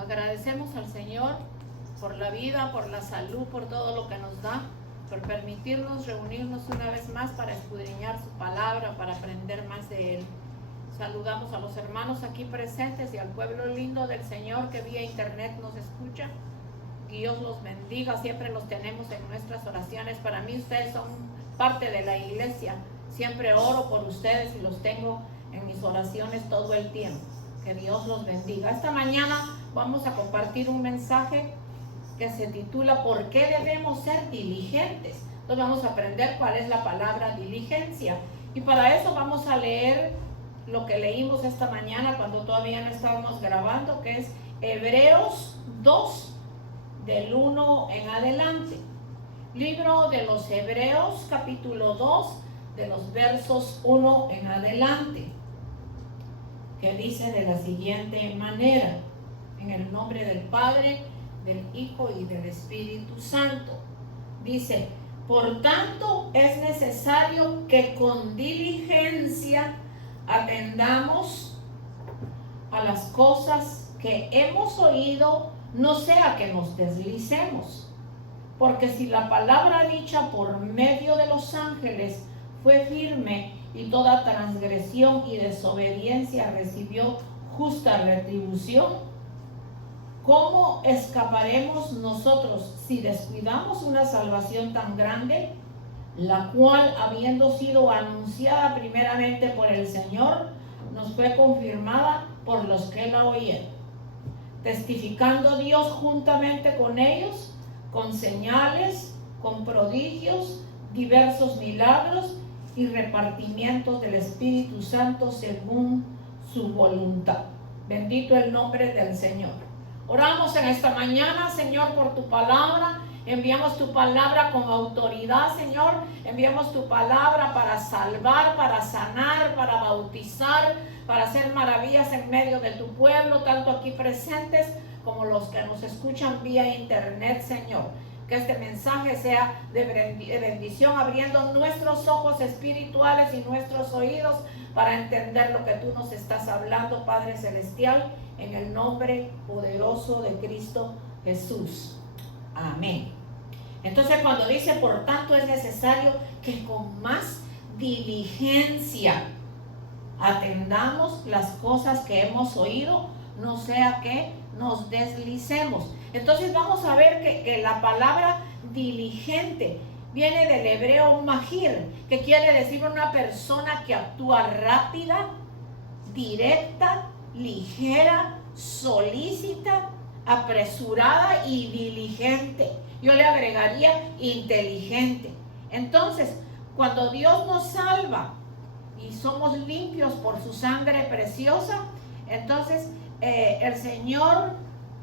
Agradecemos al Señor por la vida, por la salud, por todo lo que nos da, por permitirnos reunirnos una vez más para escudriñar su palabra, para aprender más de Él. Saludamos a los hermanos aquí presentes y al pueblo lindo del Señor que vía internet nos escucha. Dios los bendiga, siempre los tenemos en nuestras oraciones. Para mí ustedes son parte de la iglesia. Siempre oro por ustedes y los tengo en mis oraciones todo el tiempo. Que Dios los bendiga. Esta mañana vamos a compartir un mensaje que se titula ¿Por qué debemos ser diligentes? Entonces vamos a aprender cuál es la palabra diligencia. Y para eso vamos a leer lo que leímos esta mañana cuando todavía no estábamos grabando, que es Hebreos 2, del 1 en adelante. Libro de los Hebreos, capítulo 2, de los versos 1 en adelante, que dice de la siguiente manera: en el nombre del Padre, del Hijo y del Espíritu Santo. Dice: por tanto es necesario que con diligencia atendamos a las cosas que hemos oído, no sea que nos deslicemos. Porque si la palabra dicha por medio de los ángeles fue firme, y toda transgresión y desobediencia recibió justa retribución, ¿cómo escaparemos nosotros si descuidamos una salvación tan grande, la cual, habiendo sido anunciada primeramente por el Señor, nos fue confirmada por los que la oyeron, testificando Dios juntamente con ellos, con señales, con prodigios, diversos milagros y repartimientos del Espíritu Santo según su voluntad? Bendito el nombre del Señor. Oramos en esta mañana, Señor, por tu palabra. Enviamos tu palabra con autoridad, Señor. Enviamos tu palabra para salvar, para sanar, para bautizar, para hacer maravillas en medio de tu pueblo, tanto aquí presentes como los que nos escuchan vía internet, Señor. Que este mensaje sea de bendición, abriendo nuestros ojos espirituales y nuestros oídos para entender lo que tú nos estás hablando, Padre Celestial, en el nombre poderoso de Cristo Jesús. Amén. Entonces, cuando dice, por tanto, es necesario que con más diligencia atendamos las cosas que hemos oído, no sea que nos deslicemos. Entonces vamos a ver que la palabra diligente viene del hebreo mahir, que quiere decir una persona que actúa rápida, directa, ligera, solícita, apresurada y diligente. Yo le agregaría inteligente. Entonces, cuando Dios nos salva y somos limpios por su sangre preciosa, entonces el Señor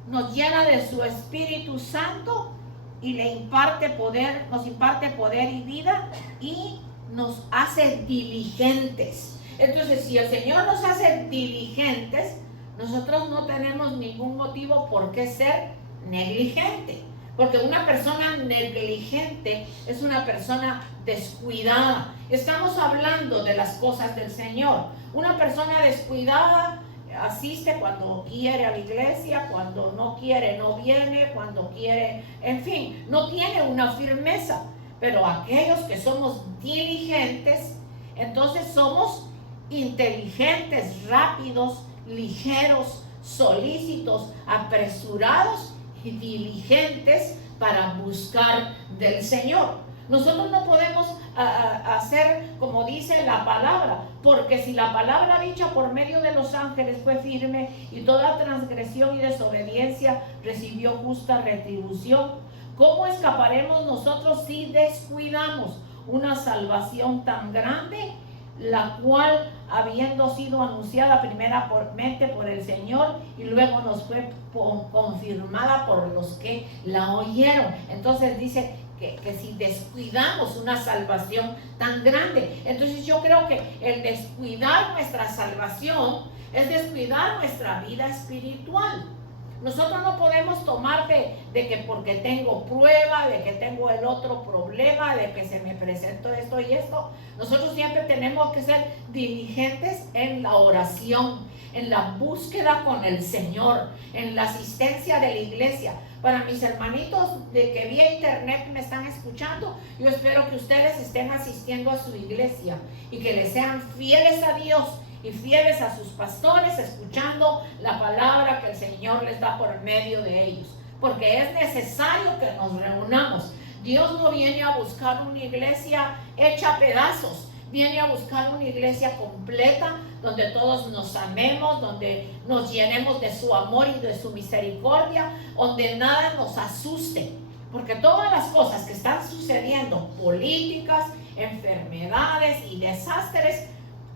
nos llena de su Espíritu Santo y le imparte poder, nos imparte poder y vida y nos hace diligentes. Entonces, si el Señor nos hace diligentes, nosotros no tenemos ningún motivo por qué ser negligente. Porque una persona negligente es una persona descuidada. Estamos hablando de las cosas del Señor. Una persona descuidada asiste cuando quiere a la iglesia, cuando no quiere no viene, cuando quiere, en fin, no tiene una firmeza. Pero aquellos que somos diligentes, entonces somos inteligentes, rápidos, ligeros, solícitos, apresurados y diligentes para buscar del Señor. Nosotros no podemos hacer como dice la palabra, porque si la palabra dicha por medio de los ángeles fue firme y toda transgresión y desobediencia recibió justa retribución, ¿cómo escaparemos nosotros si descuidamos una salvación tan grande, la cual, habiendo sido anunciada primeramente por el Señor y luego nos fue confirmada por los que la oyeron? Entonces dice que si descuidamos una salvación tan grande, entonces yo creo que el descuidar nuestra salvación es descuidar nuestra vida espiritual. Nosotros no podemos tomar de que porque tengo prueba, de que tengo el otro problema, de que se me presentó esto y esto. Nosotros siempre tenemos que ser diligentes en la oración, en la búsqueda con el Señor, en la asistencia de la iglesia. Para mis hermanitos de que vía internet me están escuchando, yo espero que ustedes estén asistiendo a su iglesia y que les sean fieles a Dios y fieles a sus pastores, escuchando la palabra que el Señor les da por medio de ellos, porque es necesario que nos reunamos. Dios no viene a buscar una iglesia hecha a pedazos, viene a buscar una iglesia completa, donde todos nos amemos, donde nos llenemos de su amor y de su misericordia, donde nada nos asuste, porque todas las cosas que están sucediendo, políticas, enfermedades y desastres,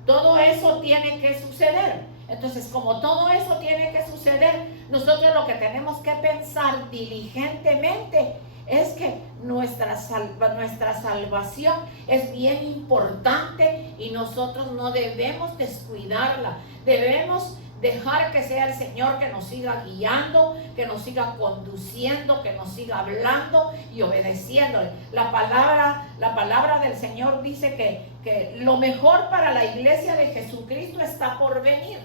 todo eso tiene que suceder. Entonces, como todo eso tiene que suceder, nosotros lo que tenemos que pensar diligentemente es que nuestra salvación es bien importante y nosotros no debemos descuidarla. Debemos dejar que sea el Señor que nos siga guiando, que nos siga conduciendo, que nos siga hablando y obedeciéndole. La palabra del Señor dice que lo mejor para la iglesia de Jesucristo está por venir.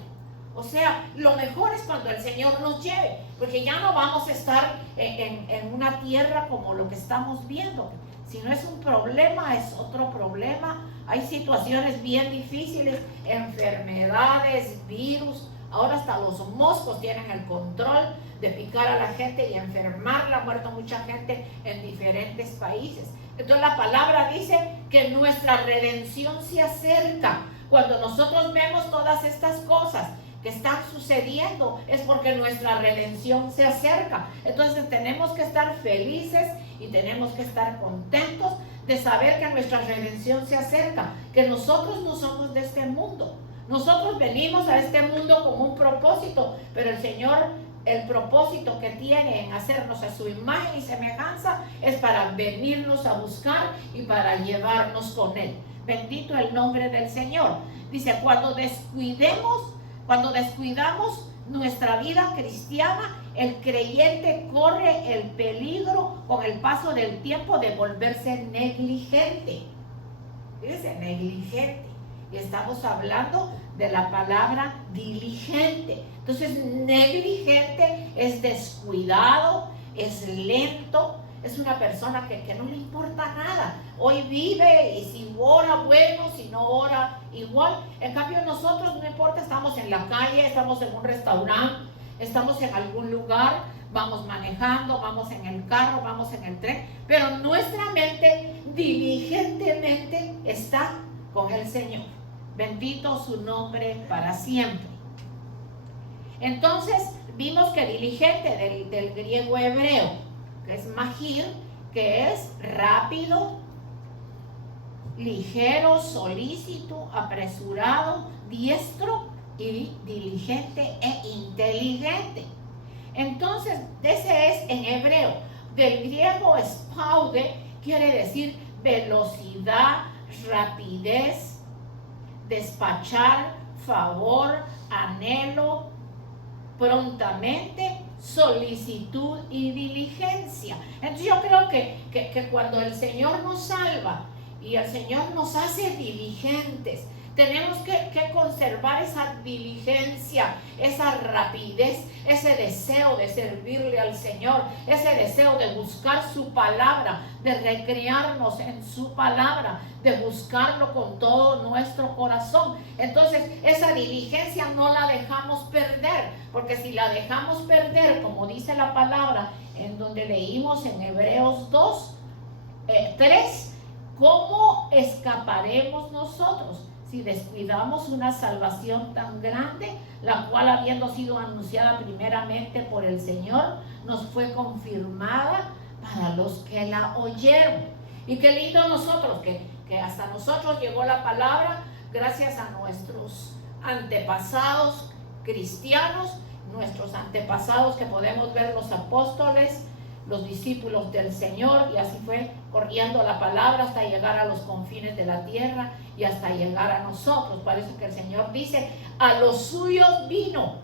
O sea, lo mejor es cuando el Señor nos lleve, porque ya no vamos a estar en una tierra como lo que estamos viendo. Si no es un problema, es otro problema. Hay situaciones bien difíciles, enfermedades, virus. Ahora hasta los moscos tienen el control de picar a la gente y enfermarla. Ha muerto mucha gente en diferentes países. Entonces la palabra dice que nuestra redención se acerca. Cuando nosotros vemos todas estas cosas que están sucediendo, es porque nuestra redención se acerca. Entonces tenemos que estar felices y tenemos que estar contentos de saber que nuestra redención se acerca, que nosotros no somos de este mundo. Nosotros venimos a este mundo con un propósito, pero el Señor, el propósito que tiene en hacernos a su imagen y semejanza es para venirnos a buscar y para llevarnos con Él. Bendito el nombre del Señor. Dice, cuando descuidamos nuestra vida cristiana, el creyente corre el peligro con el paso del tiempo de volverse negligente. Fíjense, negligente. Y estamos hablando de la palabra diligente. Entonces, negligente es descuidado, es lento, es una persona que no le importa nada. Hoy vive y si ora, bueno, si no ora, igual. En cambio, nosotros no importa, estamos en la calle, estamos en un restaurante, estamos en algún lugar, vamos manejando, vamos en el carro, vamos en el tren, pero nuestra mente diligentemente está con el Señor. Bendito su nombre para siempre. Entonces, vimos que diligente del griego hebreo, que es magir, que es rápido, ligero, solícito, apresurado, diestro y diligente e inteligente. Entonces, ese es en hebreo. Del griego spaude quiere decir velocidad, rapidez, despachar, favor, anhelo, prontamente, solicitud y diligencia. Entonces yo creo que cuando el Señor nos salva y el Señor nos hace diligentes, tenemos que conservar esa diligencia, esa rapidez, ese deseo de servirle al Señor, ese deseo de buscar su palabra, de recrearnos en su palabra, de buscarlo con todo nuestro corazón. Entonces, esa diligencia no la dejamos perder, porque si la dejamos perder, como dice la palabra, en donde leímos en Hebreos 3, ¿cómo escaparemos nosotros si descuidamos una salvación tan grande, la cual, habiendo sido anunciada primeramente por el Señor, nos fue confirmada para los que la oyeron? Y qué lindo nosotros, que hasta nosotros llegó la palabra gracias a nuestros antepasados cristianos, nuestros antepasados que podemos ver los apóstoles, los discípulos del Señor, y así fue corriendo la palabra hasta llegar a los confines de la tierra y hasta llegar a nosotros. Parece que el Señor dice, a los suyos vino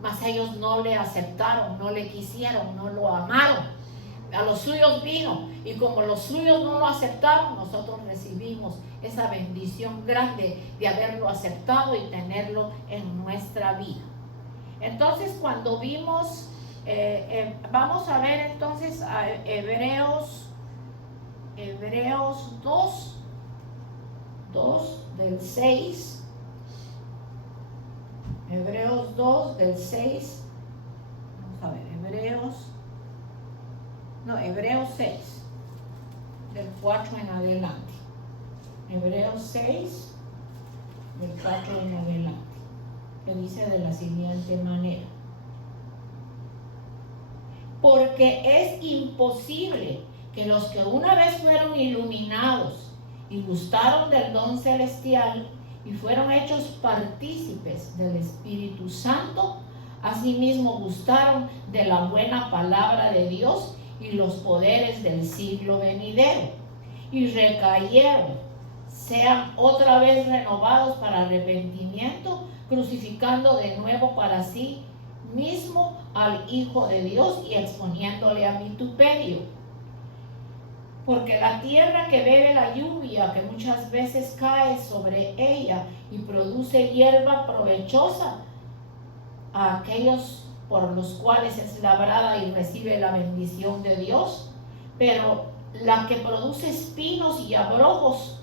mas ellos no le aceptaron, no le quisieron, no lo amaron. A los suyos vino, y como los suyos no lo aceptaron, nosotros recibimos esa bendición grande de haberlo aceptado y tenerlo en nuestra vida. Entonces, cuando vimos, vamos a ver entonces a Hebreos 2 del 6. Hebreos 2 del 6. Vamos a ver, Hebreos 6, del 4 en adelante. Hebreos 6, del 4 en adelante, que dice de la siguiente manera: porque es imposible que los que una vez fueron iluminados y gustaron del don celestial y fueron hechos partícipes del Espíritu Santo, asimismo gustaron de la buena palabra de Dios y los poderes del siglo venidero, y recayeron, sean otra vez renovados para arrepentimiento, crucificando de nuevo para sí mismo al Hijo de Dios y exponiéndole a vituperio. Porque la tierra que bebe la lluvia, que muchas veces cae sobre ella y produce hierba provechosa a aquellos por los cuales es labrada y recibe la bendición de Dios, pero la que produce espinos y abrojos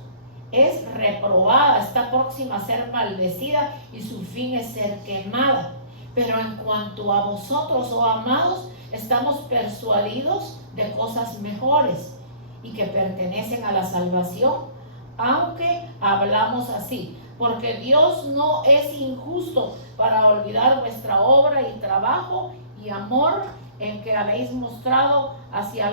es reprobada, está próxima a ser maldecida y su fin es ser quemada. Pero en cuanto a vosotros, oh amados, estamos persuadidos de cosas mejores y que pertenecen a la salvación, aunque hablamos así, porque Dios no es injusto para olvidar vuestra obra y trabajo y amor en que habéis mostrado hacia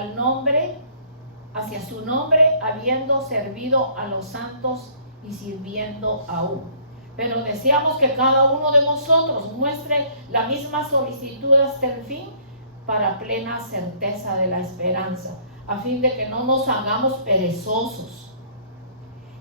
su nombre, habiendo servido a los santos y sirviendo aún. Pero deseamos que cada uno de vosotros muestre la misma solicitud hasta el fin, para plena certeza de la esperanza, a fin de que no nos hagamos perezosos,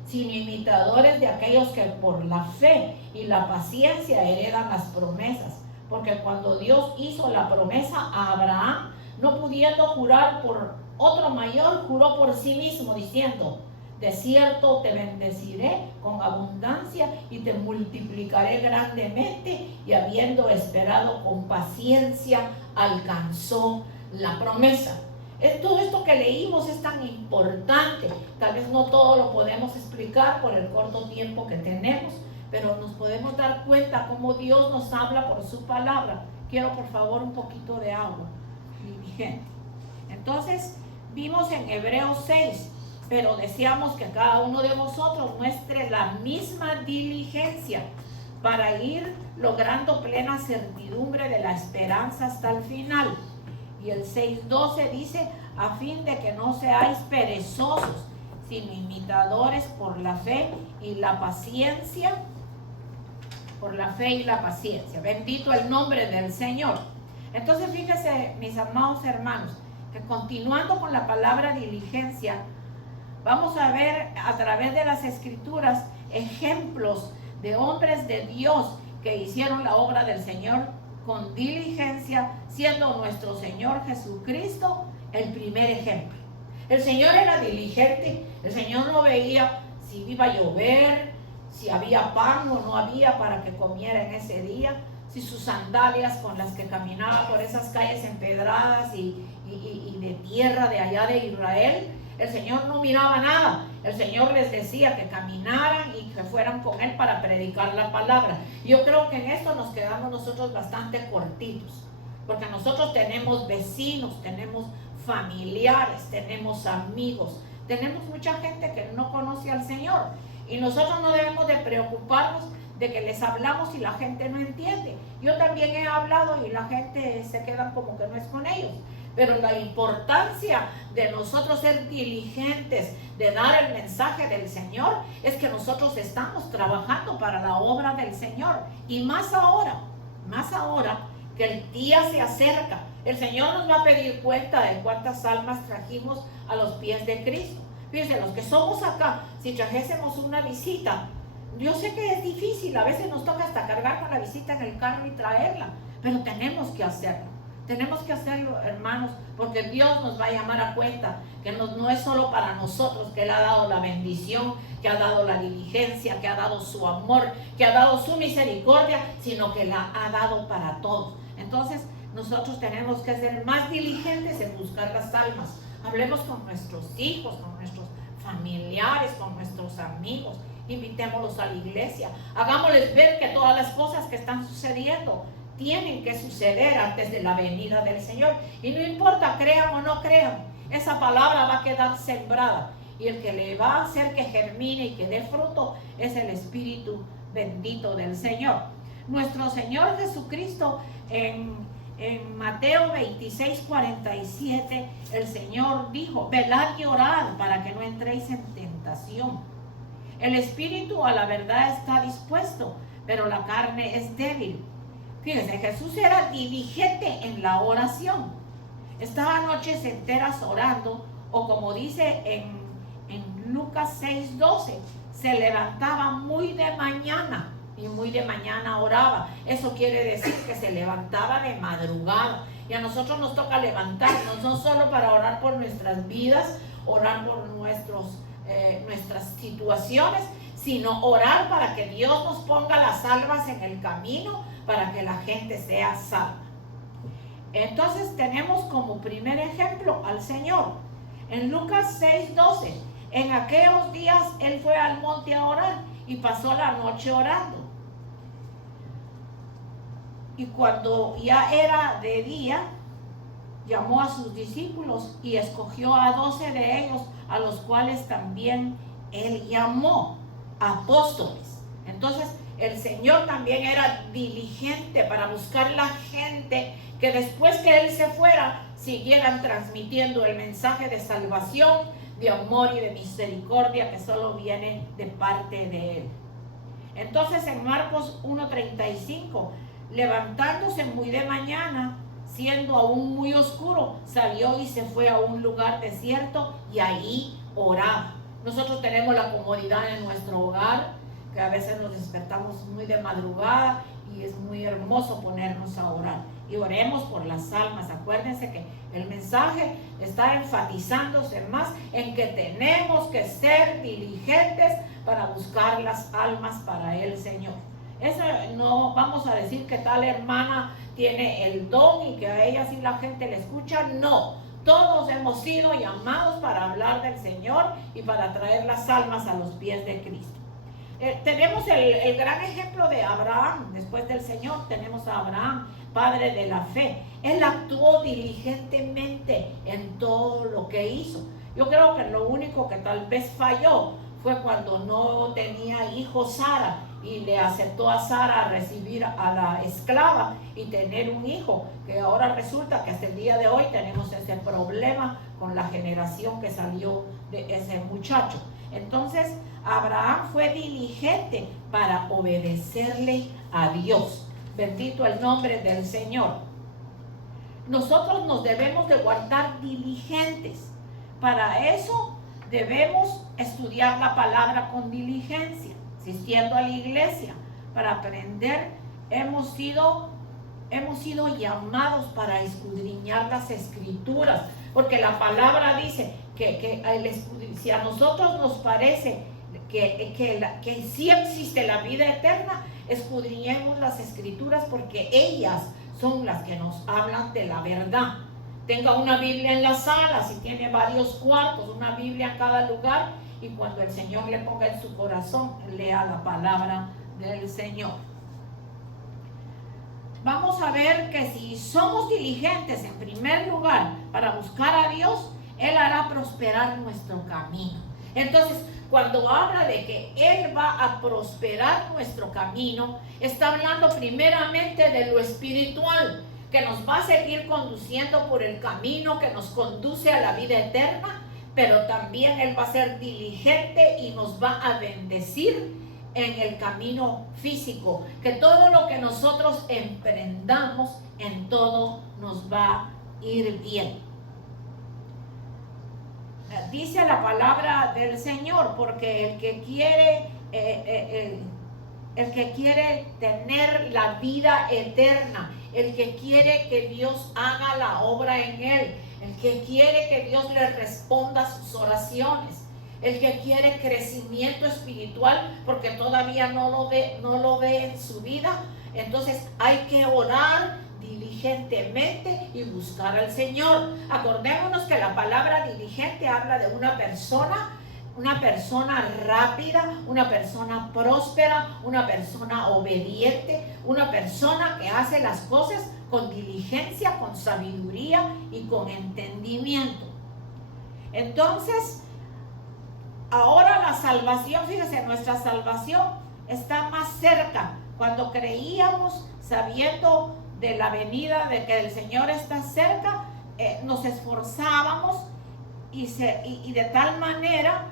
sino imitadores de aquellos que por la fe y la paciencia heredan las promesas. Porque cuando Dios hizo la promesa a Abraham, no pudiendo jurar por otro mayor, juró por sí mismo, diciendo: de cierto te bendeciré con abundancia y te multiplicaré grandemente. Y habiendo esperado con paciencia, alcanzó la promesa. Todo esto que leímos es tan importante. Tal vez no todo lo podemos explicar por el corto tiempo que tenemos, pero nos podemos dar cuenta cómo Dios nos habla por su palabra. Quiero por favor un poquito de agua, mi gente. Entonces vimos en Hebreos 6, pero deseamos que cada uno de vosotros muestre la misma diligencia para ir logrando plena certidumbre de la esperanza hasta el final. Y el 6:12 dice: a fin de que no seáis perezosos, sino imitadores por la fe y la paciencia. Por la fe y la paciencia. Bendito el nombre del Señor. Entonces fíjense, mis amados hermanos, que continuando con la palabra diligencia, vamos a ver a través de las Escrituras ejemplos de hombres de Dios que hicieron la obra del Señor con diligencia, siendo nuestro Señor Jesucristo el primer ejemplo. El Señor era diligente. El Señor no veía si iba a llover, si había pan o no había para que comiera en ese día, si sus sandalias con las que caminaba por esas calles empedradas y de tierra de allá de Israel. El Señor no miraba nada. El Señor les decía que caminaran y que fueran con Él para predicar la palabra. Yo creo que en esto nos quedamos nosotros bastante cortitos, porque nosotros tenemos vecinos, tenemos familiares, tenemos amigos, tenemos mucha gente que no conoce al Señor, y nosotros no debemos de preocuparnos de que les hablamos y la gente no entiende. Yo también he hablado y la gente se queda como que no es con ellos. Pero la importancia de nosotros ser diligentes, de dar el mensaje del Señor, es que nosotros estamos trabajando para la obra del Señor. Y más ahora que el día se acerca, el Señor nos va a pedir cuenta de cuántas almas trajimos a los pies de Cristo. Fíjense, los que somos acá, si trajésemos una visita, yo sé que es difícil, a veces nos toca hasta cargar con la visita en el carro y traerla. pero tenemos que hacerlo. Tenemos que hacerlo, hermanos, porque Dios nos va a llamar a cuenta que no es solo para nosotros, que Él ha dado la bendición, que ha dado la diligencia, que ha dado su amor, que ha dado su misericordia, sino que la ha dado para todos. Entonces, nosotros tenemos que ser más diligentes en buscar las almas. Hablemos con nuestros hijos, con nuestros familiares, con nuestros amigos. Invitémoslos a la iglesia. Hagámosles ver que todas las cosas que están sucediendo tienen que suceder antes de la venida del Señor. Y no importa, crean o no crean, esa palabra va a quedar sembrada. Y el que le va a hacer que germine y que dé fruto es el Espíritu bendito del Señor. Nuestro Señor Jesucristo en Mateo 26:47, el Señor dijo: velad y orad para que no entréis en tentación. El espíritu a la verdad está dispuesto, pero la carne es débil. Fíjense, Jesús era diligente en la oración. Estaba noches enteras orando, o como dice en Lucas 6:12, se levantaba muy de mañana y muy de mañana oraba. Eso quiere decir que se levantaba de madrugada. Y a nosotros nos toca levantarnos, no solo para orar por nuestras vidas, orar por nuestras situaciones, sino orar para que Dios nos ponga las almas en el camino, para que la gente sea salva. Entonces tenemos como primer ejemplo al Señor. En Lucas 6:12, en aquellos días Él fue al monte a orar y pasó la noche orando. Y cuando ya era de día, llamó a sus discípulos y escogió a 12 de ellos, a los cuales también Él llamó apóstoles. Entonces, el Señor también era diligente para buscar la gente que después que Él se fuera, siguieran transmitiendo el mensaje de salvación, de amor y de misericordia que solo viene de parte de Él. Entonces, en Marcos 1:35, levantándose muy de mañana, siendo aún muy oscuro, salió y se fue a un lugar desierto y ahí oraba. Nosotros tenemos la comodidad en nuestro hogar, que a veces nos despertamos muy de madrugada y es muy hermoso ponernos a orar. Y oremos por las almas. Acuérdense que el mensaje está enfatizándose más en que tenemos que ser diligentes para buscar las almas para el Señor. Eso no vamos a decir que tal hermana tiene el don y que a ella sí la gente le escucha. No, todos hemos sido llamados para hablar del Señor y para traer las almas a los pies de Cristo. Tenemos el gran ejemplo de Abraham. Después del Señor tenemos a Abraham, padre de la fe. Él actuó diligentemente en todo lo que hizo. Yo creo que lo único que tal vez falló fue cuando no tenía hijo Sara y le aceptó a Sara a recibir a la esclava y tener un hijo, que ahora resulta que hasta el día de hoy tenemos ese problema con la generación que salió de ese muchacho. Entonces Abraham fue diligente para obedecerle a Dios. Bendito el nombre del Señor. Nosotros nos debemos de guardar diligentes. Para eso debemos estudiar la palabra con diligencia, asistiendo a la iglesia para aprender. Hemos sido llamados para escudriñar las escrituras, porque la palabra dice que si a nosotros nos parece que sí existe la vida eterna, escudriñemos las escrituras, porque ellas son las que nos hablan de la verdad. Tenga una Biblia en la sala, si tiene varios cuartos, una Biblia en cada lugar, y cuando el Señor le ponga en su corazón, lea la palabra del Señor. Vamos a ver que si somos diligentes en primer lugar para buscar a Dios, Él hará prosperar nuestro camino. Entonces, cuando habla de que Él va a prosperar nuestro camino, está hablando primeramente de lo espiritual, que nos va a seguir conduciendo por el camino que nos conduce a la vida eterna, pero también Él va a ser diligente y nos va a bendecir en el camino físico, que todo lo que nosotros emprendamos, en todo nos va a ir bien. Dice la palabra del Señor, porque el que quiere tener la vida eterna, el que quiere que Dios haga la obra en él, el que quiere que Dios le responda sus oraciones, el que quiere crecimiento espiritual porque todavía no lo ve en su vida. Entonces hay que orar diligentemente y buscar al Señor. Acordémonos que la palabra diligente habla de una persona rápida, una persona próspera, una persona obediente, una persona que hace las cosas con diligencia, con sabiduría y con entendimiento. Entonces, ahora la salvación, fíjese, nuestra salvación está más cerca. Cuando creíamos, sabiendo de la venida, de que el Señor está cerca, nos esforzábamos y de tal manera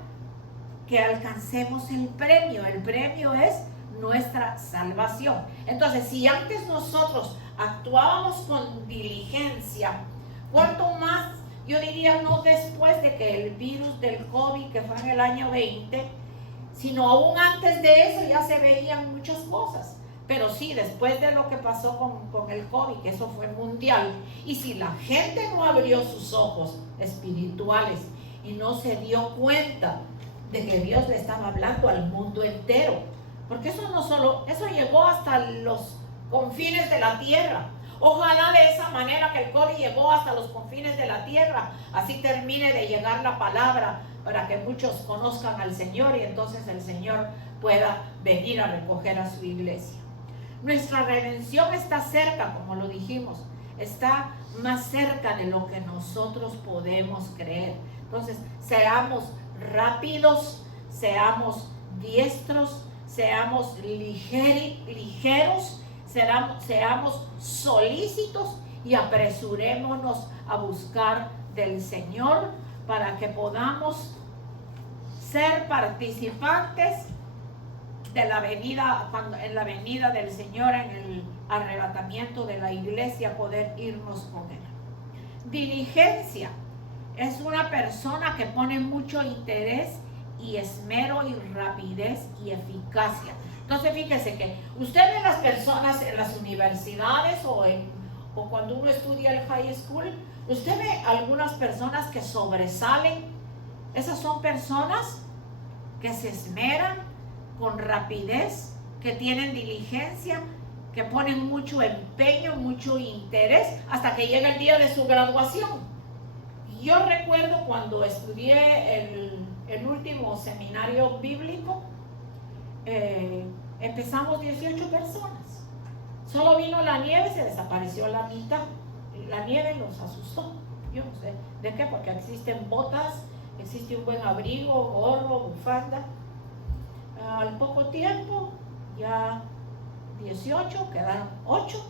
que alcancemos el premio. El premio es nuestra salvación. Entonces, si antes nosotros actuábamos con diligencia, ¿cuánto más? Yo diría, no después de que el virus del COVID, que fue en el año 20, sino aún antes de eso ya se veían muchas cosas. Pero sí, después de lo que pasó con el COVID, que eso fue mundial, y si la gente no abrió sus ojos espirituales y no se dio cuenta de que Dios le estaba hablando al mundo entero, porque eso llegó hasta los confines de la tierra. Ojalá de esa manera que el COVID llegó hasta los confines de la tierra, así termine de llegar la palabra para que muchos conozcan al Señor y entonces el Señor pueda venir a recoger a su iglesia. Nuestra redención está cerca, como lo dijimos, está más cerca de lo que nosotros podemos creer. Entonces, seamos rápidos, seamos diestros, seamos ligeros, seamos solícitos y apresurémonos a buscar del Señor para que podamos ser participantes de la venida, en la venida del Señor, en el arrebatamiento de la iglesia, poder irnos con Él. Diligencia es una persona que pone mucho interés y esmero y rapidez y eficacia. Entonces fíjese que usted ve las personas en las universidades o cuando uno estudia el high school, usted ve algunas personas que sobresalen. Esas son personas que se esmeran con rapidez, que tienen diligencia, que ponen mucho empeño, mucho interés, hasta que llega el día de su graduación. Yo recuerdo cuando estudié el último seminario bíblico, empezamos 18 personas. Solo vino la nieve, se desapareció la mitad. La nieve los asustó. Yo no sé de qué, porque existen botas, existe un buen abrigo, gorro, bufanda. Al poco tiempo, ya 18, quedaron 8.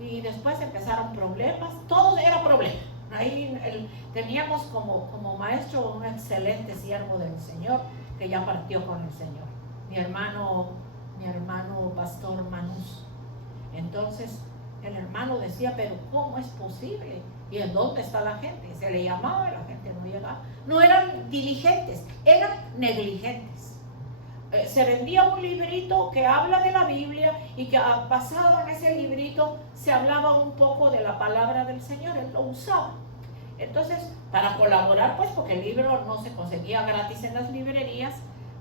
Y después empezaron problemas. Todo era problema. Ahí teníamos como maestro un excelente siervo del Señor que ya partió con el Señor, mi hermano pastor Manús. Entonces el hermano decía, pero ¿cómo es posible? ¿Y en dónde está la gente? Se le llamaba y la gente no llegaba. No eran diligentes, eran negligentes. Se vendía un librito que habla de la Biblia y que basado en ese librito se hablaba un poco de la palabra del Señor, él lo usaba. Entonces, para colaborar, pues porque el libro no se conseguía gratis en las librerías,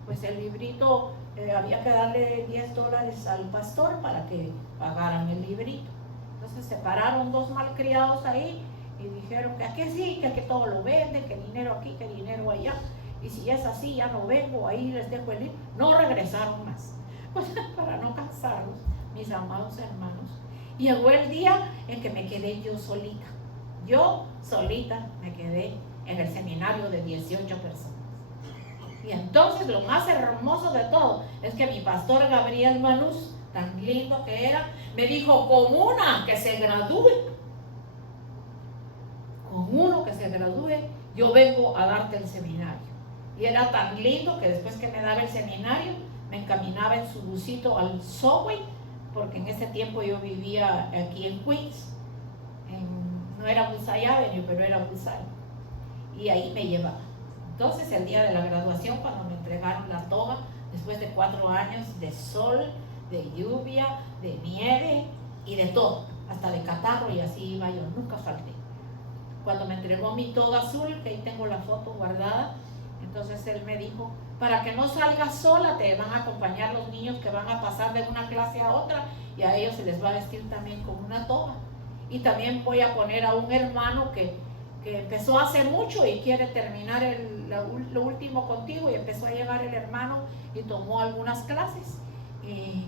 pues el librito había que darle $10 al pastor para que pagaran el librito. Entonces se pararon 2 malcriados ahí y dijeron que aquí sí, que todo lo venden, que dinero aquí, que dinero allá. Y si es así, ya no vengo, ahí les dejo el libro. No regresaron más. Pues para no cansarlos, mis amados hermanos. Llegó el día en que me quedé yo solita. Yo solita me quedé en el seminario de 18 personas. Y entonces lo más hermoso de todo es que mi pastor Gabriel Manús, tan lindo que era, me dijo, con una que se gradúe, con uno que se gradúe, yo vengo a darte el seminario. Y era tan lindo que después que me daba el seminario, me encaminaba en su busito al subway, porque en ese tiempo yo vivía aquí en Queens, no era Bullseye Avenue, pero era Bullseye, y ahí me llevaba. Entonces el día de la graduación, cuando me entregaron la toga, después de 4 años de sol, de lluvia, de nieve, y de todo, hasta de catarro, y así iba yo, nunca falté. Cuando me entregó mi toga azul, que ahí tengo la foto guardada, entonces él me dijo, para que no salgas sola, te van a acompañar los niños que van a pasar de una clase a otra, y a ellos se les va a vestir también con una toga. Y también voy a poner a un hermano que empezó hace mucho y quiere terminar lo último contigo, y empezó a llegar el hermano y tomó algunas clases. Y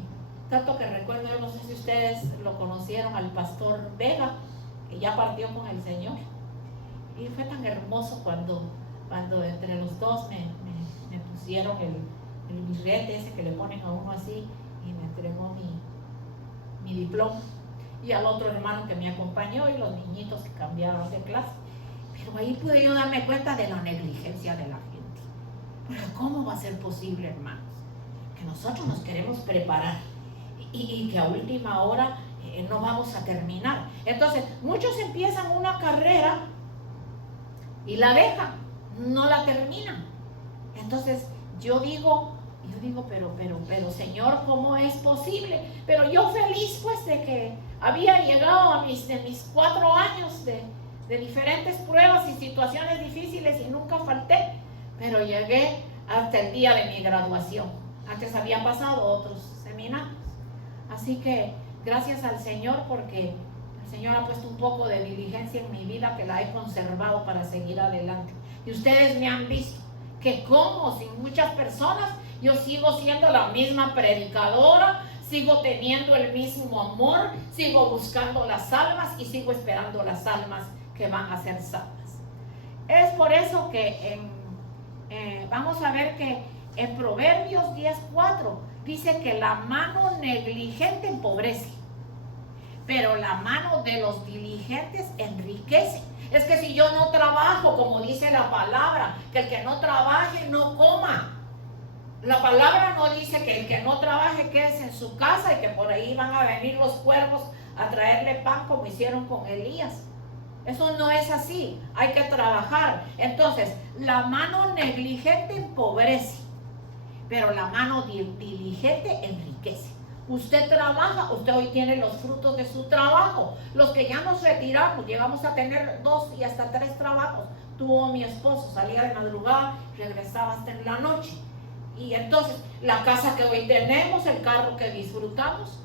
tanto que recuerdo, yo no sé si ustedes lo conocieron, al pastor Vega, que ya partió con el Señor. Y fue tan hermoso cuando entre los dos me pusieron el birrete ese que le ponen a uno así, y me entregó mi diploma. Y al otro hermano que me acompañó, y los niñitos que cambiaron de clase. Pero ahí pude yo darme cuenta de la negligencia de la gente. Porque ¿cómo va a ser posible, hermanos, que nosotros nos queremos preparar y que a última hora no vamos a terminar? Entonces, muchos empiezan una carrera y la dejan, no la terminan. Entonces, yo digo, pero Señor, ¿cómo es posible? Pero yo feliz pues de que había llegado a mis 4 años de diferentes pruebas y situaciones difíciles, y nunca falté, pero llegué hasta el día de mi graduación. Antes había pasado otros seminarios. Así que gracias al Señor, porque el Señor ha puesto un poco de diligencia en mi vida, que la he conservado para seguir adelante. Y ustedes me han visto que como sin muchas personas, yo sigo siendo la misma predicadora, sigo teniendo el mismo amor, sigo buscando las almas y sigo esperando las almas que van a ser salvas. Es por eso que vamos a ver que en Proverbios 10:4 dice que la mano negligente empobrece, pero la mano de los diligentes enriquece. Es que si yo no trabajo, como dice la palabra, que el que no trabaje no coma. La palabra no dice que el que no trabaje quede en su casa y que por ahí van a venir los cuervos a traerle pan como hicieron con Elías. Eso no es así, hay que trabajar. Entonces, la mano negligente empobrece, pero la mano diligente enriquece. Usted trabaja, usted hoy tiene los frutos de su trabajo. Los que ya nos retiramos, llegamos a tener 2 y hasta 3 trabajos. Tuvo mi esposo, salía de madrugada, regresaba hasta en la noche. Y entonces, la casa que hoy tenemos, el carro que disfrutamos,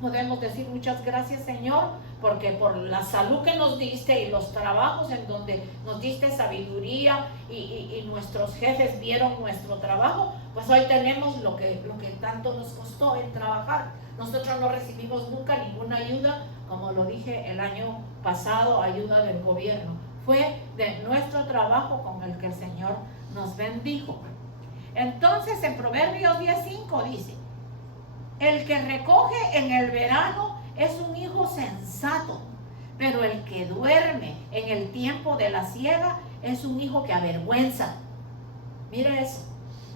podemos decir muchas gracias, Señor, porque por la salud que nos diste y los trabajos en donde nos diste sabiduría y nuestros jefes vieron nuestro trabajo, pues hoy tenemos lo que tanto nos costó en trabajar. Nosotros no recibimos nunca ninguna ayuda, como lo dije el año pasado, ayuda del gobierno. Fue de nuestro trabajo con el que el Señor nos bendijo. Entonces, en Proverbios 10:5 dice: el que recoge en el verano es un hijo sensato, pero el que duerme en el tiempo de la siega es un hijo que avergüenza. Mire eso,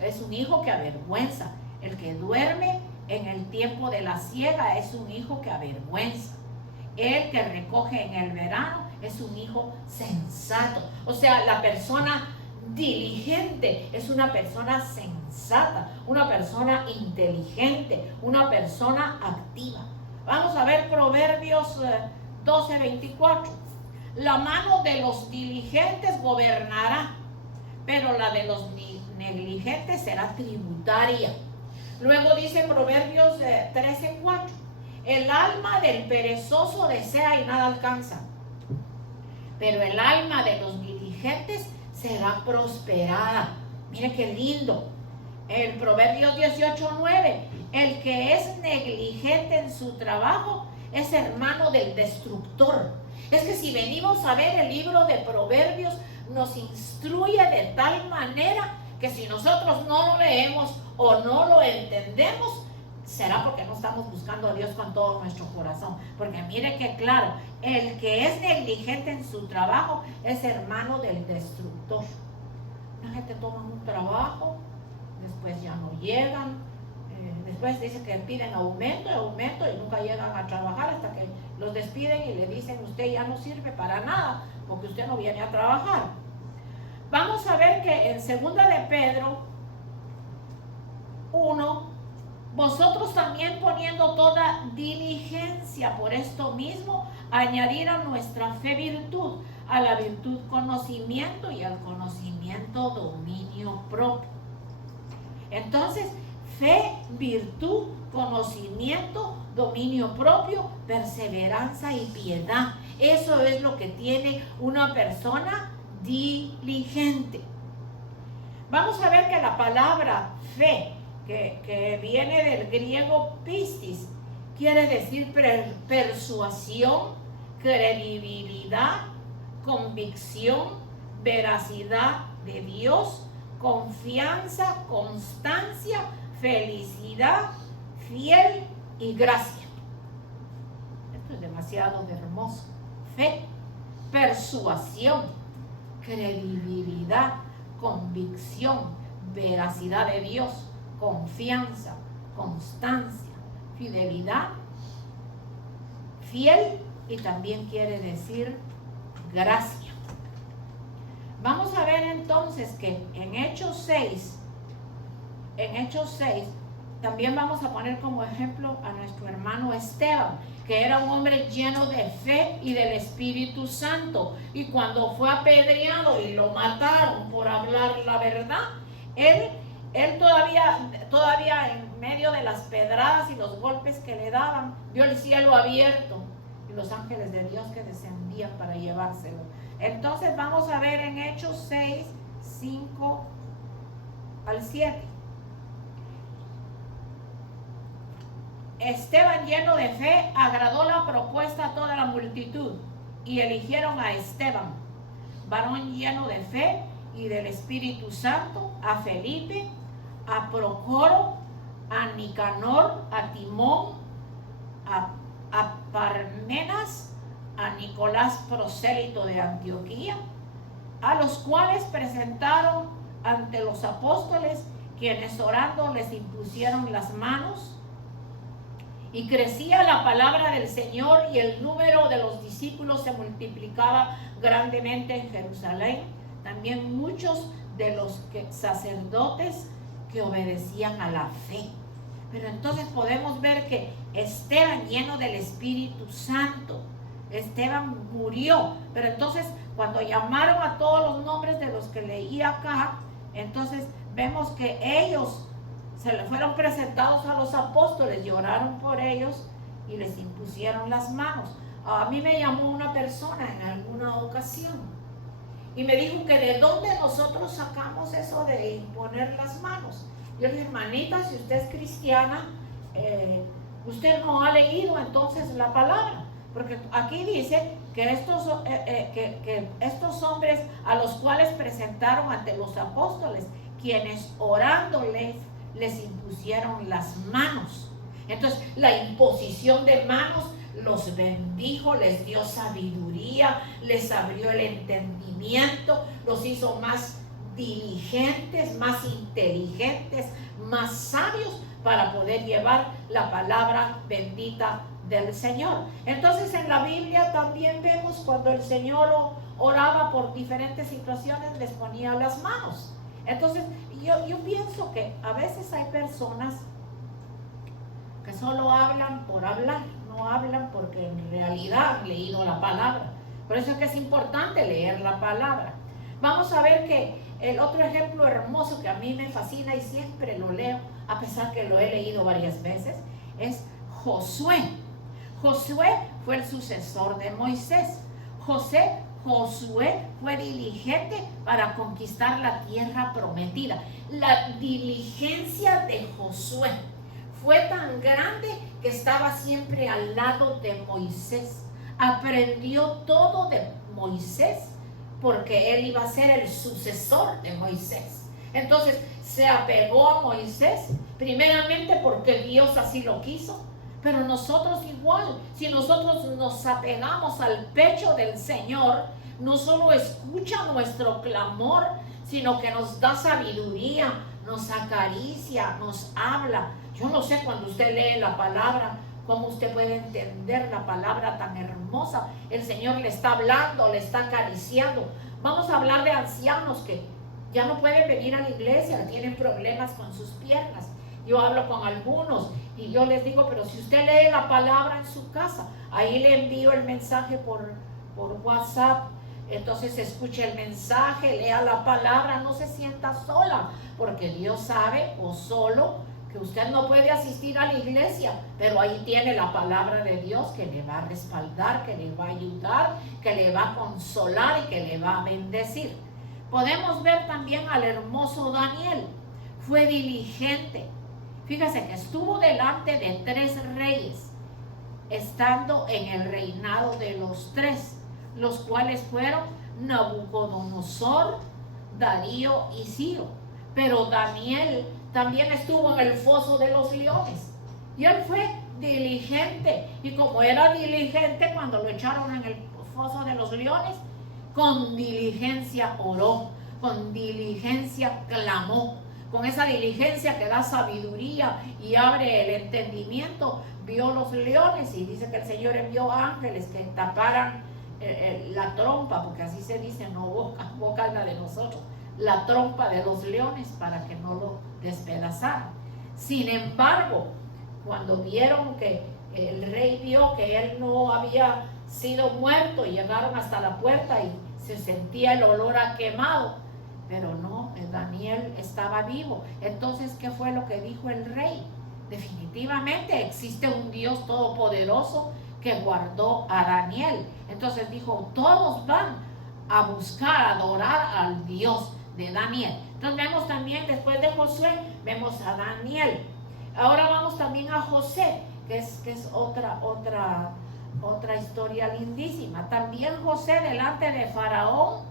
es un hijo que avergüenza. El que duerme en el tiempo de la siega es un hijo que avergüenza. El que recoge en el verano es un hijo sensato. O sea, la persona diligente es una persona sensata, una persona inteligente, una persona activa. Vamos a ver Proverbios 12:24. La mano de los diligentes gobernará, pero la de los negligentes será tributaria. Luego dice Proverbios 13:4. El alma del perezoso desea y nada alcanza, pero el alma de los diligentes será prosperada. Mire qué lindo. En Proverbios 18:9, el que es negligente en su trabajo es hermano del destructor. Es que si venimos a ver el libro de Proverbios, nos instruye de tal manera que si nosotros no lo leemos o no lo entendemos, será porque no estamos buscando a Dios con todo nuestro corazón. Porque mire que claro, el que es negligente en su trabajo es hermano del destructor. La gente toma un trabajo, después ya no llegan, después dice que piden aumento y nunca llegan a trabajar hasta que los despiden y le dicen: usted ya no sirve para nada porque usted no viene a trabajar. Vamos a ver que en 2 de Pedro 1 Vosotros también poniendo toda diligencia por esto mismo, añadir a nuestra fe virtud, a la virtud conocimiento y al conocimiento dominio propio. Entonces, fe, virtud, conocimiento, dominio propio, perseverancia y piedad. Eso es lo que tiene una persona diligente. Vamos a ver que la palabra fe, que viene del griego pistis, quiere decir persuasión, credibilidad, convicción, veracidad de Dios, confianza, constancia, felicidad, fiel y gracia. Esto es demasiado hermoso. Fe, persuasión, credibilidad, convicción, veracidad de Dios, confianza, constancia, fidelidad, fiel y también quiere decir gracia. Vamos a ver entonces que en Hechos 6, también vamos a poner como ejemplo a nuestro hermano Esteban, que era un hombre lleno de fe y del Espíritu Santo. Y cuando fue apedreado y lo mataron por hablar la verdad, él todavía en medio de las pedradas y los golpes que le daban, vio el cielo abierto y los ángeles de Dios que descendían para llevárselo. Entonces vamos a ver en Hechos 6, 5 al 7. Esteban, lleno de fe, agradó la propuesta a toda la multitud y eligieron a Esteban, varón lleno de fe y del Espíritu Santo, a Felipe, a Procoro, a Nicanor, a Timón, a Parmenas, a Nicolás, prosélito de Antioquía, a los cuales presentaron ante los apóstoles, quienes orando les impusieron las manos. Y crecía la palabra del Señor y el número de los discípulos se multiplicaba grandemente en Jerusalén. También muchos de los sacerdotes que obedecían a la fe. Pero entonces podemos ver que Esteban, lleno del Espíritu Santo, Esteban murió. Pero entonces cuando llamaron a todos los nombres de los que leí acá, entonces vemos que ellos se le fueron presentados a los apóstoles y oraron por ellos y les impusieron las manos. A mí me llamó una persona en alguna ocasión y me dijo que de dónde nosotros sacamos eso de imponer las manos. Yo le dije, hermanita, si usted es cristiana, usted no ha leído entonces la palabra, porque aquí dice que estos hombres a los cuales presentaron ante los apóstoles, quienes orándoles les impusieron las manos. Entonces la imposición de manos los bendijo, les dio sabiduría, les abrió el entendimiento, los hizo más diligentes, más inteligentes, más sabios para poder llevar la palabra bendita del Señor. Entonces en la Biblia también vemos cuando el Señor oraba por diferentes situaciones, les ponía las manos. Entonces yo pienso que a veces hay personas que solo hablan por hablar, no hablan porque en realidad han leído la palabra. Por eso es que es importante leer la palabra. Vamos a ver que el otro ejemplo hermoso que a mí me fascina y siempre lo leo, a pesar que lo he leído varias veces, es Josué. Josué fue el sucesor de Moisés. Josué fue diligente para conquistar la tierra prometida. La diligencia de Josué fue tan grande que estaba siempre al lado de Moisés. Aprendió todo de Moisés porque él iba a ser el sucesor de Moisés. Entonces se apegó a Moisés primeramente porque Dios así lo quiso. Pero nosotros igual, si nosotros nos apegamos al pecho del Señor, no solo escucha nuestro clamor, sino que nos da sabiduría, nos acaricia, nos habla. Yo no sé cuando usted lee la palabra, cómo usted puede entender la palabra tan hermosa. El Señor le está hablando, le está acariciando. Vamos a hablar de ancianos que ya no pueden venir a la iglesia, tienen problemas con sus piernas. Yo hablo con algunos y yo les digo, pero si usted lee la palabra en su casa, ahí le envío el mensaje por WhatsApp. Entonces escuche el mensaje, lea la palabra, no se sienta sola, porque Dios sabe, o solo, que usted no puede asistir a la iglesia, pero ahí tiene la palabra de Dios que le va a respaldar, que le va a ayudar, que le va a consolar y que le va a bendecir. Podemos ver también al hermoso Daniel. Fue diligente. Fíjese que estuvo delante de 3 reyes, estando en el reinado de los 3, los cuales fueron Nabucodonosor, Darío y Ciro. Pero Daniel también estuvo en el foso de los leones. Y él fue diligente. Y como era diligente, cuando lo echaron en el foso de los leones, con diligencia oró, con diligencia clamó, con esa diligencia que da sabiduría y abre el entendimiento. Vio los leones y dice que el Señor envió ángeles que taparan la trompa, porque así se dice, no boca, boca es la de nosotros, la trompa de los leones para que no lo despedazaran. Sin embargo, cuando vieron que el rey vio que él no había sido muerto, llegaron hasta la puerta y se sentía el olor a quemado, pero no, Daniel estaba vivo. Entonces, ¿qué fue lo que dijo el rey? Definitivamente existe un Dios todopoderoso que guardó a Daniel. Entonces dijo, todos van a buscar, a adorar al Dios de Daniel. Entonces vemos también, después de Josué, vemos a Daniel. Ahora vamos también a José, que es otra historia lindísima. También José delante de Faraón.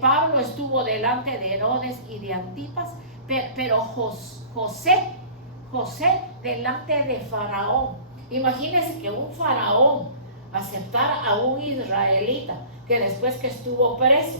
Pablo estuvo delante de Herodes y de Antipas, pero José delante de Faraón. Imagínense que un faraón aceptara a un israelita que después que estuvo preso,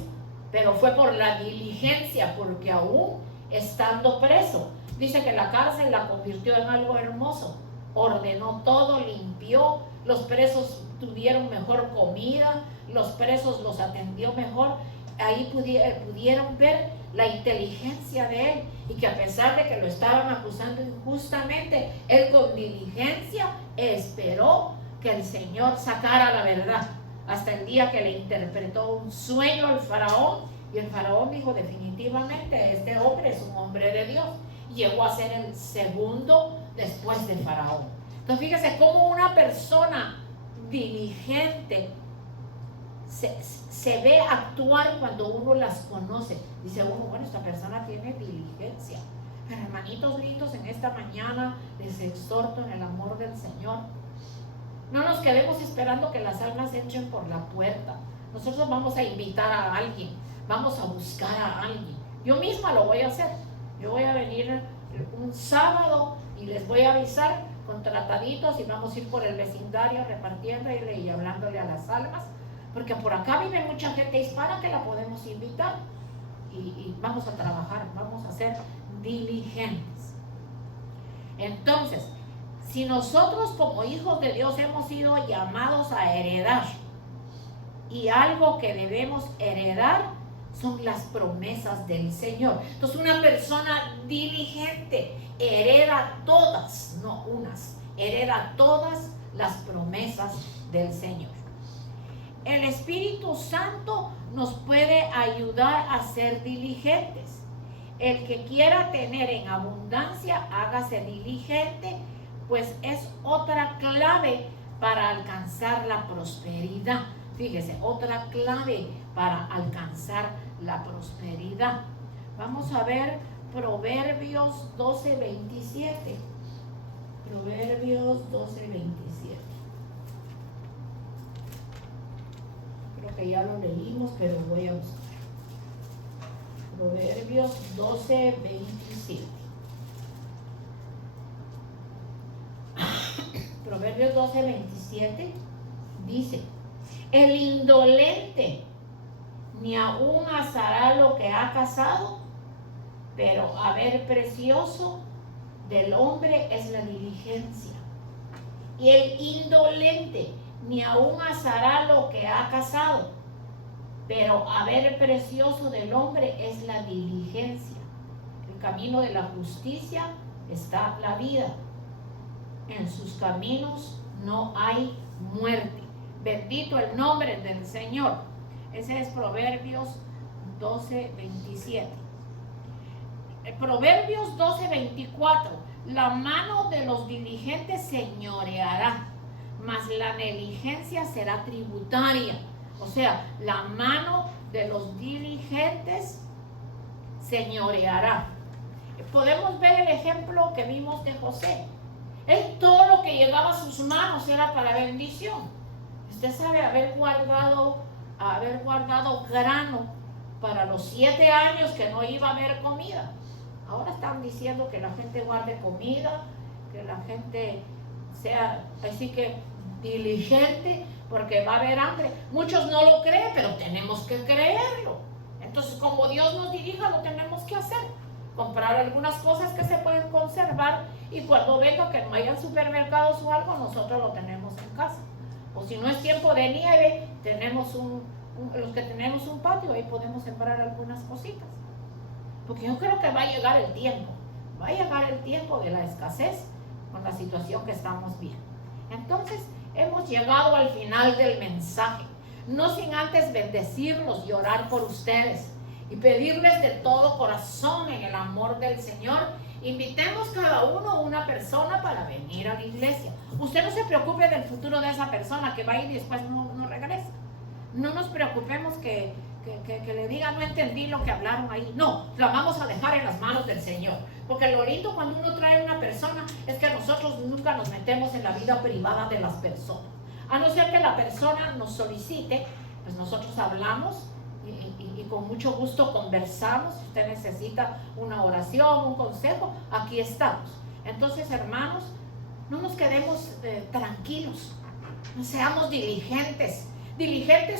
pero fue por la diligencia, porque aún estando preso, dice que la cárcel la convirtió en algo hermoso. Ordenó todo, limpió, los presos tuvieron mejor comida, los presos los atendió mejor. Ahí pudieron ver la inteligencia de él, y que a pesar de que lo estaban acusando injustamente, él con diligencia esperó que el Señor sacara la verdad, hasta el día que le interpretó un sueño al faraón, y el faraón dijo, definitivamente este hombre es un hombre de Dios. Llegó a ser el segundo después de Faraón. Entonces fíjese cómo una persona diligente se ve actuar cuando uno las conoce. Dice uno, bueno, esta persona tiene diligencia. Pero hermanitos lindos, en esta mañana les exhorto en el amor del Señor. No nos quedemos esperando que las almas entren por la puerta. Nosotros vamos a invitar a alguien, vamos a buscar a alguien. Yo misma lo voy a hacer. Yo voy a venir un sábado y les voy a avisar con trataditos, y vamos a ir por el vecindario repartiéndole y hablándole a las almas, porque por acá vive mucha gente hispana que la podemos invitar, y vamos a trabajar, vamos a ser diligentes. Entonces, si nosotros como hijos de Dios hemos sido llamados a heredar, y algo que debemos heredar son las promesas del Señor. Entonces una persona diligente hereda todas, no unas, hereda todas las promesas del Señor. El Espíritu Santo nos puede ayudar a ser diligentes. El que quiera tener en abundancia, hágase diligente, pues es otra clave para alcanzar la prosperidad. Fíjese, otra clave para alcanzar la prosperidad. Vamos a ver Proverbios 12:27. Proverbios 12:27. Creo que ya lo leímos, pero voy a buscar. Proverbios 12:27. Proverbios 12:27 dice: el indolente ni aún asará lo que ha cazado, pero haber precioso del hombre es la diligencia. Y el indolente ni aún asará lo que ha cazado, pero haber precioso del hombre es la diligencia. el camino de la justicia está la vida. En sus caminos no hay muerte. Bendito el nombre del Señor. Ese es Proverbios 12:27. Proverbios 12:24. La mano de los diligentes señoreará, mas la negligencia será tributaria. O sea, la mano de los diligentes señoreará. Podemos ver el ejemplo que vimos de José. Él, todo lo que llegaba a sus manos era para bendición. Usted sabe, haber guardado grano para los 7 años que no iba a haber comida. Ahora están diciendo que la gente guarde comida, que la gente sea así que diligente, porque va a haber hambre. Muchos no lo creen, pero tenemos que creerlo. Entonces, como Dios nos dirija, lo tenemos que hacer. Comprar algunas cosas que se pueden conservar, y cuando venga que no haya supermercados o algo, nosotros lo tenemos en casa. O si no es tiempo de nieve, tenemos los que tenemos un patio, ahí podemos sembrar algunas cositas. Porque yo creo que va a llegar el tiempo de la escasez con la situación que estamos viendo. Entonces, hemos llegado al final del mensaje, no sin antes bendecirlos y orar por ustedes y pedirles de todo corazón en el amor del Señor. Invitemos cada uno a una persona para venir a la iglesia. Usted no se preocupe del futuro de esa persona que va a ir y después no regresa. No nos preocupemos que le digan, no entendí lo que hablaron ahí. No, la vamos a dejar en las manos del Señor. Porque lo lindo cuando uno trae a una persona es que nosotros nunca nos metemos en la vida privada de las personas. A no ser que la persona nos solicite, pues nosotros hablamos y con mucho gusto conversamos. Si usted necesita una oración, un consejo, aquí estamos. Entonces, hermanos, no nos quedemos tranquilos. No seamos diligentes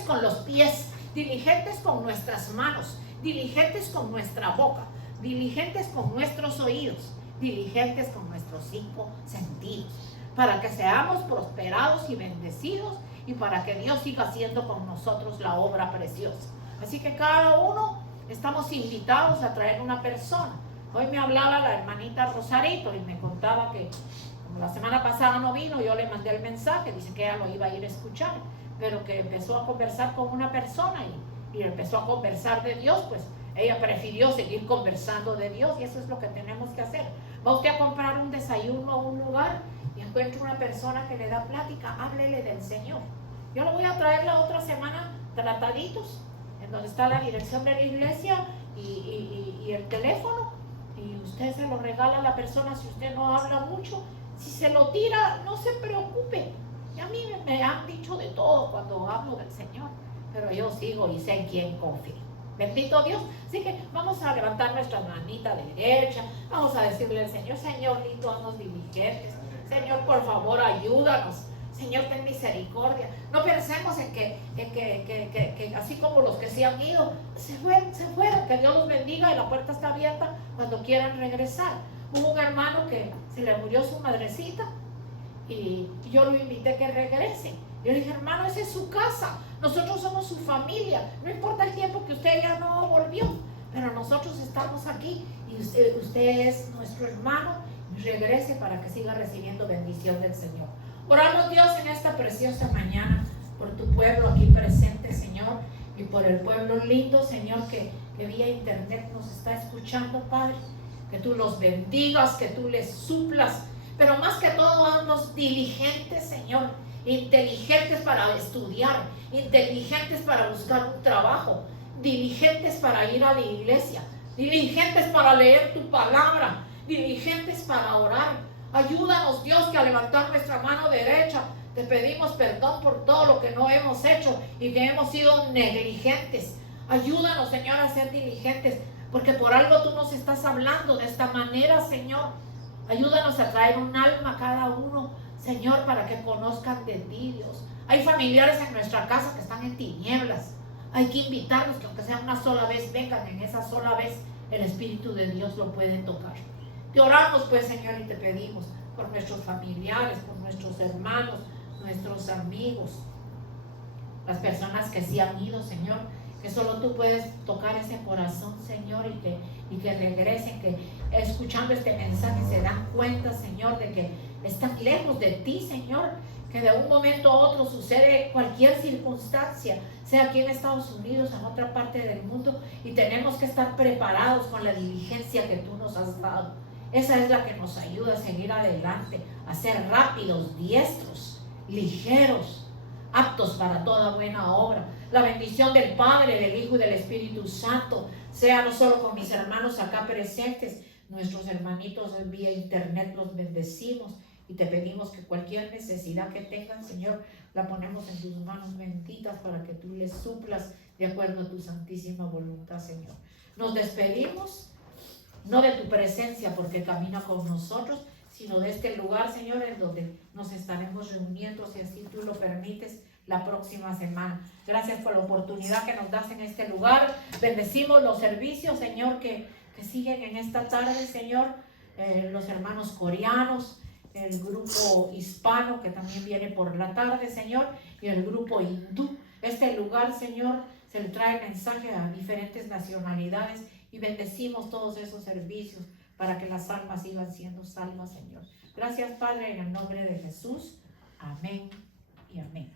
con los pies, diligentes con nuestras manos, diligentes con nuestra boca, diligentes con nuestros oídos, diligentes con nuestros 5 sentidos, para que seamos prosperados y bendecidos y para que Dios siga haciendo con nosotros la obra preciosa. Así que cada uno estamos invitados a traer una persona. Hoy me hablaba la hermanita Rosarito y me contaba que como la semana pasada no vino, yo le mandé el mensaje, dice que ella lo iba a ir a escuchar, pero que empezó a conversar con una persona y empezó a conversar de Dios. Pues ella prefirió seguir conversando de Dios, y eso es lo que tenemos que hacer. Va usted a comprar un desayuno a un lugar y encuentra una persona que le da plática, háblele del Señor. Yo lo voy a traer la otra semana trataditos, en donde está la dirección de la iglesia y el teléfono, y usted se lo regala a la persona. Si usted no habla mucho, si se lo tira, no se preocupe. Y a mí me han dicho de todo cuando hablo del Señor, pero yo sigo y sé en quién confío. Bendito Dios. Así que vamos a levantar nuestra manita derecha, vamos a decirle al Señor: Señor lindo, haznos diligentes. Señor, por favor, ayúdanos. Señor, ten misericordia. No pensemos en que así como los que se han ido, se fueron, que Dios los bendiga y la puerta está abierta cuando quieran regresar. Hubo un hermano que se le murió su madrecita y yo lo invité a que regrese. Yo le dije: hermano, esa es su casa, nosotros somos su familia, no importa el tiempo que usted ya no volvió, pero nosotros estamos aquí y usted es nuestro hermano, y regrese para que siga recibiendo bendición del Señor. Oramos, Dios, en esta preciosa mañana por tu pueblo aquí presente, Señor, y por el pueblo lindo, Señor, que vía internet nos está escuchando, Padre. Que tú los bendigas, que tú les suplas, pero más que todo haznos diligentes, Señor, inteligentes para estudiar, inteligentes para buscar un trabajo, diligentes para ir a la iglesia, diligentes para leer tu palabra, diligentes para orar. Ayúdanos, Dios, que al levantar nuestra mano derecha te pedimos perdón por todo lo que no hemos hecho y que hemos sido negligentes. Ayúdanos, Señor, a ser diligentes, porque por algo tú nos estás hablando de esta manera, Señor. Ayúdanos a traer un alma a cada uno, Señor, para que conozcan de ti, Dios. Hay familiares en nuestra casa que están en tinieblas. Hay que invitarlos, que aunque sea una sola vez, vengan. En esa sola vez el Espíritu de Dios lo puede tocar. Te oramos, pues, Señor, y te pedimos por nuestros familiares, por nuestros hermanos, nuestros amigos, las personas que sí han ido, Señor, que solo tú puedes tocar ese corazón, Señor, y que regresen, que escuchando este mensaje se dan cuenta, Señor, de que están lejos de ti, Señor, que de un momento a otro sucede cualquier circunstancia, sea aquí en Estados Unidos, en otra parte del mundo, y tenemos que estar preparados con la diligencia que tú nos has dado. Esa es la que nos ayuda a seguir adelante, a ser rápidos, diestros, ligeros, aptos para toda buena obra. La bendición del Padre, del Hijo y del Espíritu Santo sea no solo con mis hermanos acá presentes, nuestros hermanitos vía internet los bendecimos y te pedimos que cualquier necesidad que tengan, Señor, la ponemos en tus manos benditas para que tú les suplas de acuerdo a tu santísima voluntad, Señor. Nos despedimos, no de tu presencia porque camina con nosotros, sino de este lugar, Señor, en donde nos estaremos reuniendo, si así tú lo permites, la próxima semana. Gracias por la oportunidad que nos das en este lugar. Bendecimos los servicios, Señor, que siguen en esta tarde, Señor. Los hermanos coreanos, el grupo hispano que también viene por la tarde, Señor, y el grupo hindú. Este lugar, Señor, se le trae mensaje a diferentes nacionalidades y bendecimos todos esos servicios para que las almas sigan siendo salvas, Señor. Gracias, Padre, en el nombre de Jesús. Amén y amén.